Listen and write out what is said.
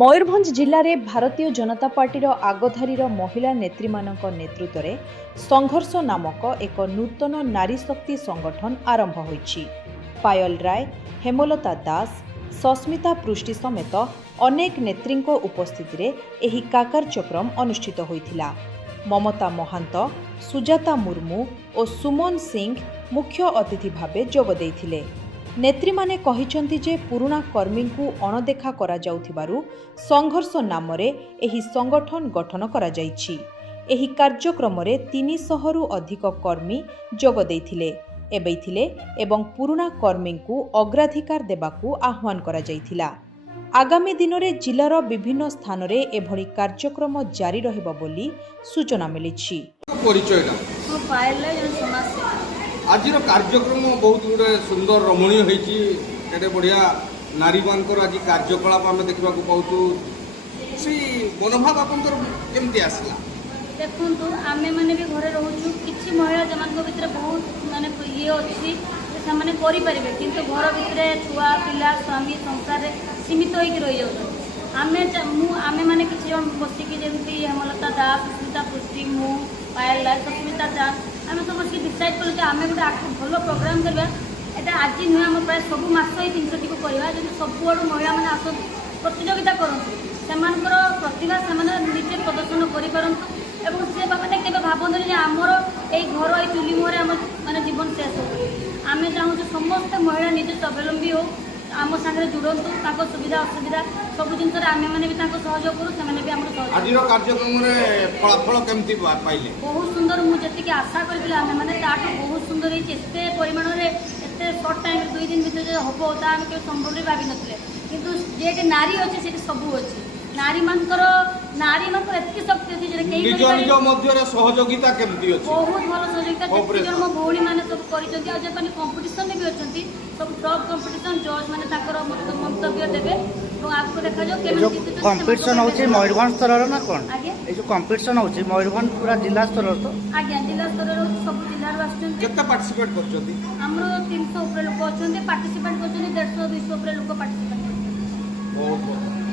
मयूरभंज जिले में भारतीय जनता पार्टी आगधारी महिला नेत्री नेतृत्व में संघर्ष नामक एक नूतन नारी शक्ति संगठन आरंभ होईछि। पायल राय, हेमलता दास, सस्मिता पृष्टि समेत अनेक नेत्री उपस्थित रे एही कार्यक्रम अनुष्ठित होइथिला। ममता महांत, सुजाता मुर्मू और सुमन सिंह मुख्य अतिथि भावे जोग देइथिले। नेत्री माने कहिसंती जे पुराणा कर्मी को अणदेखा करा जाउथिबारु संघर्ष नाम रे एही संगठन गठन करा जाइछि। एही कार्यक्रम रे 300 रु अधिक कर्मी जोग देइथिले एबैथिले एवं पुराणा कर्मी को अग्राधिकार देबाकू आह्वान करा जाइथिला। आगामी दिन में जिलार विभिन्न स्थान रे एभली कार्यक्रम जारी रहिबो बोली सूचना मिलिछि। आज कार्यक्रम बहुत गुड़े सुंदर रमणीय होती बढ़िया नारी मान आज कार्यकलाप आम देखा पाऊँ से मनोभाव आपंकर केमती आसला देखु आम मैंने भी घरे रोचु कि महिला जमान भीतर बहुत माने ये अच्छी से मैंने करें कि घर भितर छुआ पिला स्वामी संसार सीमित होकर रही जाऊँ आम मैंने किसी जन बसिकी जमी हेमलता दास, सुस्मिता पृष्टि, मु पायल राय, सस्मिता चांद आम सब बस डिसाइड कलु कि आम गोटे भल प्रोग्राम करवा। यहाँ आज नुहे आम प्राय सब मास ये जिनटी को करवा जब सबुआड़ महिला मैंने आस प्रतियोगिता करूँ से प्रतिभा से निजे प्रदर्शन करूँ एवं से मैंने के भावती आमर ये घर ये चुली मुहर आम माने जीवन शेष हो। आम चाहूँ समस्त महिला निजे स्वावलम्बी हो आम सागर जुड़तु सुविधा असुविधा सब जिन आम मैंने भी सहयोग करूँ से आम कार्यक्रम फलाफल केमती पाइले बहुत सुंदर मुझे आशा करी आम मैंने बहुत सुंदर होते परिमाण में एत सर्ट टाइम 2 दिन भर हम आम के संभव भावी नुले कि जे नारी अच्छे से सब अच्छे नारी मान एति शक्ति अच्छी सहयोगिता केमती अछि बहुत भल सहयोगिता जन मो भौणी मैंने सब कर कंपिटिशन भी अच्छी सब टॉप कंपिटिशन जज मैंने मंतव्य देवे आपको देखा जाओ कंपिटिशन होची मयूरभंज स्तर ना कोन ए जो कंपिटिशन होची मयूरभंज पूरा जिला स्तर तो आज्ञा जिला स्तर सब जिल्ला आछन केते पार्टिसिपेट करछथि हमरो 300 ऊपर लोक अछन पार्टिसिपेट करछन 150 200 ऊपर लोक पार्टिसिपेट बहुत